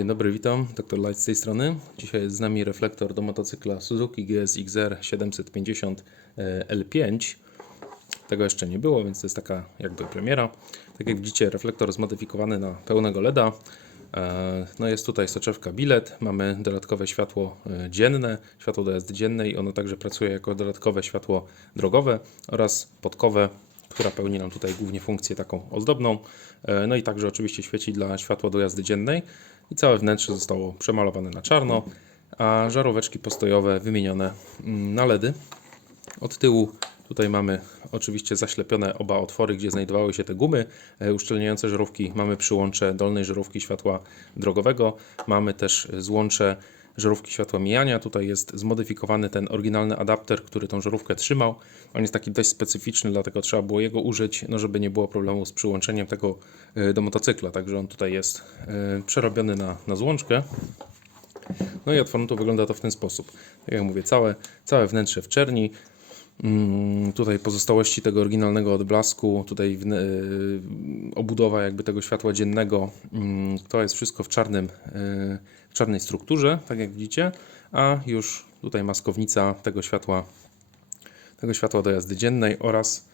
Dzień dobry, witam. Dr. Light z tej strony. Dzisiaj jest z nami reflektor do motocykla Suzuki GS XR 750 e, L5. Tego jeszcze nie było, więc to jest taka jakby premiera. Tak jak widzicie, reflektor zmodyfikowany na pełnego LEDa. E, No jest tutaj soczewka bilet, mamy dodatkowe światło e, dzienne, światło do jazdy dziennej. Ono także pracuje jako dodatkowe światło drogowe oraz podkowe, która pełni nam tutaj głównie funkcję taką ozdobną. E, No i także oczywiście świeci dla światła do jazdy dziennej. I całe wnętrze zostało przemalowane na czarno, a żaróweczki postojowe wymienione mm, na LEDy. Od tyłu tutaj mamy oczywiście zaślepione oba otwory, gdzie znajdowały się te gumy e, uszczelniające żarówki. Mamy przyłącze dolnej żarówki światła drogowego. Mamy też złącze żarówki światła mijania. Tutaj jest zmodyfikowany ten oryginalny adapter, który tą żarówkę trzymał. On jest taki dość specyficzny, dlatego trzeba było jego użyć, no żeby nie było problemu z przyłączeniem tego e, do motocykla. Także on tutaj jest e, przerobiony na, na złączkę. No i od frontu wygląda to w ten sposób. Tak jak mówię, całe, całe wnętrze w czerni. Mm, tutaj pozostałości tego oryginalnego odblasku, tutaj y, obudowa jakby tego światła dziennego. Mm, to jest wszystko w, czarnym, y, w czarnej strukturze, tak jak widzicie. A już tutaj maskownica tego światła, tego światła do jazdy dziennej oraz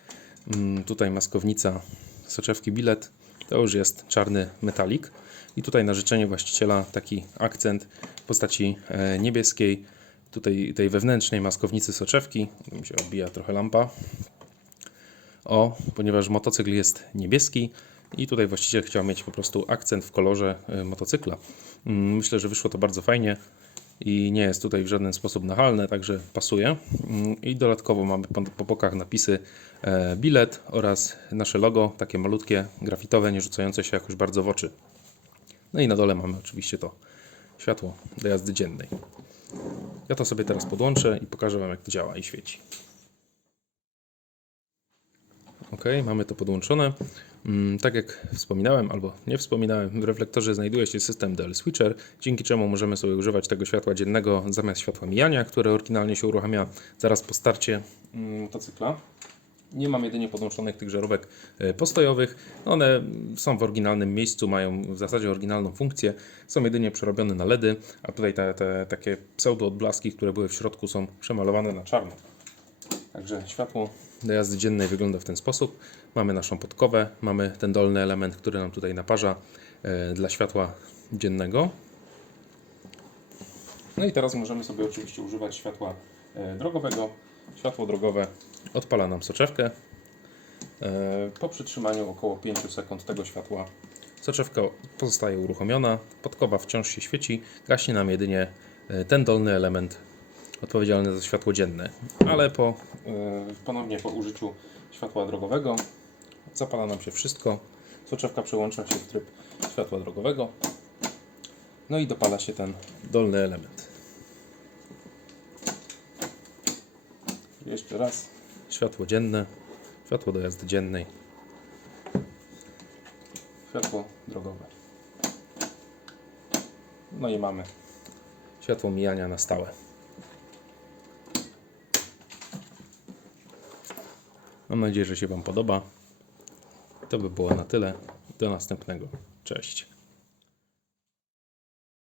mm, tutaj maskownica soczewki bilet. To już jest czarny metalik. I tutaj na życzenie właściciela taki akcent w postaci e, niebieskiej, tutaj tej wewnętrznej maskownicy soczewki. Mi się odbija trochę lampa. O, ponieważ motocykl jest niebieski i tutaj właściciel chciał mieć po prostu akcent w kolorze e, motocykla. Mm, Myślę, że wyszło to bardzo fajnie i nie jest tutaj w żaden sposób nachalne, także pasuje. Mm, I dodatkowo mamy po, po bokach napisy e, bilet oraz nasze logo, takie malutkie, grafitowe, nie rzucające się jakoś bardzo w oczy. No i na dole mamy oczywiście to światło do jazdy dziennej. Ja to sobie teraz podłączę i pokażę Wam jak to działa i świeci. Ok, mamy to podłączone. Mm, Tak jak wspominałem, albo nie wspominałem, w reflektorze znajduje się system DL Switcher, dzięki czemu możemy sobie używać tego światła dziennego zamiast światła mijania, które oryginalnie się uruchamia zaraz po starcie mm, motocykla. Nie mam jedynie podłączonych tych żarówek e, postojowych. One są w oryginalnym miejscu, mają w zasadzie oryginalną funkcję. Są jedynie przerobione na LEDy, a tutaj te, te takie pseudo odblaski, które były w środku są przemalowane na czarno. Także światło do jazdy dziennej wygląda w ten sposób. Mamy naszą podkowę, mamy ten dolny element, który nam tutaj naparza e, dla światła dziennego. No i teraz możemy sobie oczywiście używać światła e, drogowego. Światło drogowe odpala nam soczewkę. E, Po przytrzymaniu około 5 sekund tego światła soczewka pozostaje uruchomiona. Podkowa wciąż się świeci. Gaśnie nam jedynie e, ten dolny element odpowiedzialny za światło dzienne. Ale po, e, ponownie po użyciu światła drogowego zapala nam się wszystko. Soczewka przełącza się w tryb światła drogowego. No i dopala się ten dolny element. Jeszcze raz. Światło dzienne, światło do jazdy dziennej, światło drogowe. No i mamy światło mijania na stałe. Mam nadzieję, że się Wam podoba. To by było na tyle. Do następnego. Cześć.